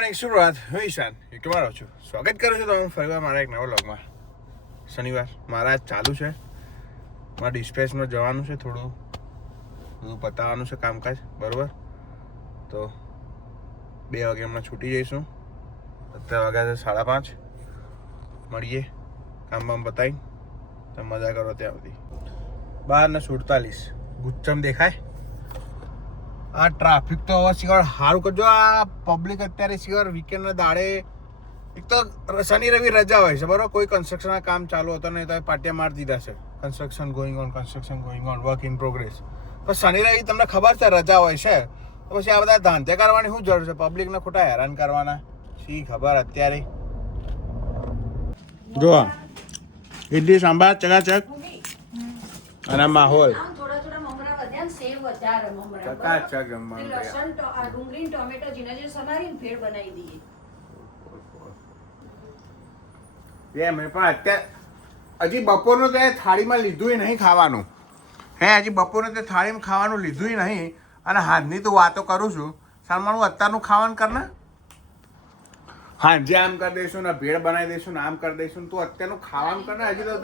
Morning સુપ્રભાત. હું ઈશાન યુટ્યુબમાં રહું છું. સ્વાગત કરું છું તમે ફરીવાર મારા એક નવા વ્લોગમાં. શનિવાર મારા આજ ચાલુ છે. મારા ડિસ્પેચમાં જવાનું છે, થોડું બધું પતાવવાનું છે કામકાજ, બરાબર. તો 2 વાગે હમણાં છૂટી જઈશું. અત્યારે વાગ્યા છે 5:30. મળીએ કામ બામ પતાવી. તમે મજા કરો ત્યાં સુધી. 12:47 ગુચ્ચમ દેખાય. આ ટ્રાફિક તો હવે શિવાર સારું કરજો. આ પબ્લિક અત્યારે શિવાર વીકેન્ડના દાડે, એક તો શનિ રવિ રજા હોય છે, બરાબર. કોઈ કન્સ્ટ્રક્શનના કામ ચાલુ હતો ને તો પાટિયા મારી દીધા છે. Construction going on, work in progress. પણ શનિ રવિ તમને ખબર છે રજા હોય છે, તો પછી આ બધા ધાંધે કરવાની શું જરૂર છે? પબ્લિકને ખોટા હેરાન કરવાના શી ખબર અત્યારે. જો ઇડલી સાંભાર ચકાચક અને માહોલ હજી બપોરનું તો થાળીમાં લીધું નહીં ખાવાનું. હજી બપોરનું તે થાળીમાં ખાવાનું લીધું નહીં. અને હાથની તો વાતો કરું છું. સામાનું અત્યારનું ખાવાનું કરના, હાંજે આમ કરી દઈશું ને ભેળ બનાવી દઈશું ને આમ કરી દઈશું. તું અત્યારનું ખાવાનું કર ને. હજી તો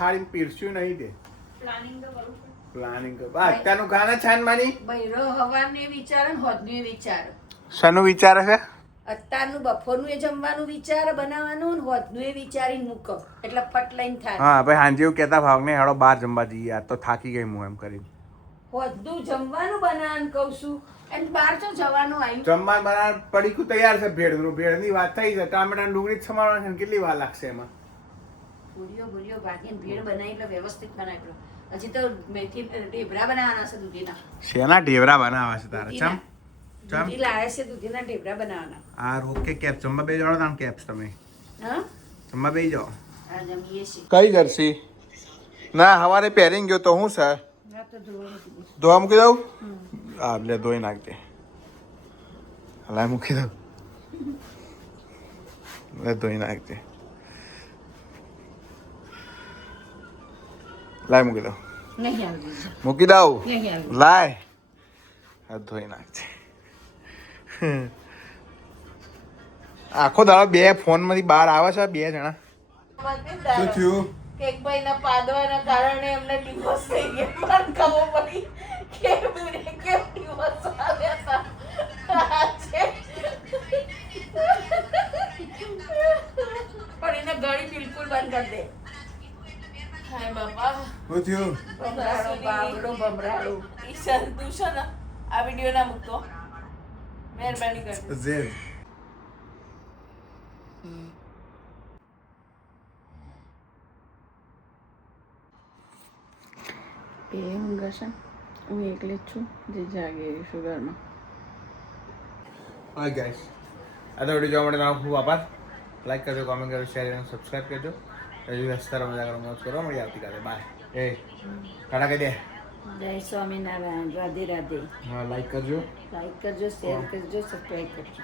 થાળી પીરસ્યું નહીં. તે પ્લાનિંગ અત્યારનું ગાના છાન માની હવારને વિચાર હોદનું વિચાર. શાનું વિચારે છે? અત્યારનું બપોરનું એ જમવાનું વિચાર બનાવવાનું, હોદનું એ વિચારીને મૂકો એટલે ફટ લઈને થાય. હા ભાઈ, હાંજે એવું કહેતા ભાગ ને હેડો બહાર જમવા જઈએ. આ તો થાકી ગઈ હું એમ કરીને. હોદનું જમવાનું બનાવવાનું કહું છું, અને બહાર તો જવાનું આવ્યું. જમવાનું બનાવ પડીકું તૈયાર છે. ભેળની વાત થઈ છે. ટામેટા ડુંગળી સમારવાની છે. કેટલી વાર લાગશે એમાં? ભૂરીઓ ભાગીને ભેળ બનાવી એટલે વ્યવસ્થિત બનાવી. હજી તો મેથી ઢેબરા બનાવવાના છે દૂધીના. શેના ઢેબરા બનાવવા છે તારે? દૂધી લાવે છે, દૂધીના ઢેબરા બનાવવાના. આ રોકે કેપ જમવા બે જાઓ. તાણ કેપ્સ તમે જમવા બે જાઓ. હા, જમીએ છીએ. કઈ જર્સી? ના, સવારે પહેરીને ગયો તો હું સર ધોવા મૂકી દઉં. હા, એટલે ધોઈ નાખજે. હલાય મૂકી દઉં. ધોઈ નાખજે. લાય મૂકી દઉં. મૂકી દઉં. લાય ધોઈ નાખજે. આખો દાડો 2 ફોન માંથી બહાર આવે છે. 2 જણા. શું થયું? એક ભાઈના પાદવાના કારણે એમને ડિવોર્સ થઈ ગયા. પણ ખબર પડી કે કેમ ડિવોર્સ આવ્યા હતા. પણ એને ગળી બિલકુલ બંધ કરી દે. હાય બાપા, શું થયું? ભમરાડો બાવડો ભમરાડો. ઈશાન તું છે ને આ વિડીયો ના મૂકતો, મહેરબાની કરજો. ઝેડ એ ઊંઘશે. હું એકલી જ છું જે જાગી છું ઘરમાં. હાય ગાઈસ, આ તો વિડીયો જોવા માટે તમારો ખૂબ આભાર. લાઈક કરજો, કોમેન્ટ કરજો, શેર અને સબસ્ક્રાઈબ કરજો. હજી રસ્તા મજા કરો, મોજ કરો. મળી આવતીકાલે. બાય. ટાટા કહી દે. જય સ્વામિનારાયણ. રાધે રાધે. હા, લાઈક કરજો. લાઈક કરજો, શેર કરજો, સબસ્ક્રાઈબ કરજો.